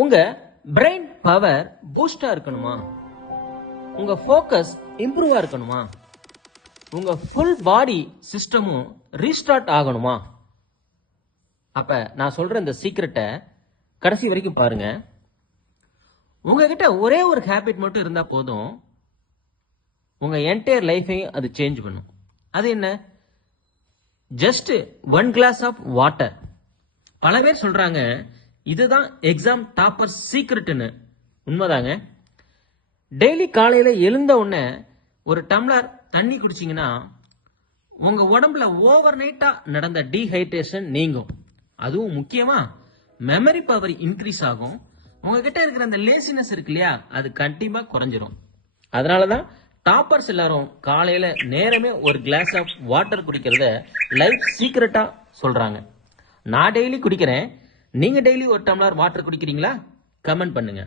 உங்க brain power பூஸ்டா இருக்கணுமா? உங்க ஃபோக்கஸ் இம்ப்ரூவா இருக்கணுமா? உங்க ஃபுல் பாடி சிஸ்டமும் ரீஸ்டார்ட் ஆகணுமா? அப்ப நான் சொல்ற இந்த சீக்ரெட்டை கடைசி வரைக்கும் பாருங்க. உங்ககிட்ட ஒரே ஒரு ஹேபிட் மட்டும் இருந்தா போதும், உங்க என்டையர் லைஃபையும் அது சேஞ்ச் பண்ணும். அது என்ன? Just 1 glass of water. பல பேர் சொல்றாங்க இதுதான் எக்ஸாம் டாப்பர் சீக்ரெட்னு. உண்மைதாங்க. டெய்லி காலையில எழுந்த உடனே ஒரு டம்ளர் தண்ணி குடிச்சீங்கன்னா உங்க உடம்புல ஓவர் நைட்டா நடந்த டீஹைட்ரேஷன் நீங்கும். அதுவும் முக்கியமா மெமரி பவர் இன்க்ரீஸ் ஆகும். உங்ககிட்ட இருக்கிற அந்த லேசினஸ் இருக்கு இல்லையா, அது கண்டிப்பா குறைஞ்சிரும். அதனாலதான் டாப்பர்ஸ் எல்லாரும் காலையில நேரமே ஒரு கிளாஸ் ஆஃப் வாட்டர் குடிக்கிறத லைஃப் சீக்ரெட்டா சொல்றாங்க. நான் டெய்லி குடிக்கிறேன். நீங்க டெய்லி ஒரு டம்ளர் வாட்டர் குடிக்கிறீங்களா? கமெண்ட் பண்ணுங்க.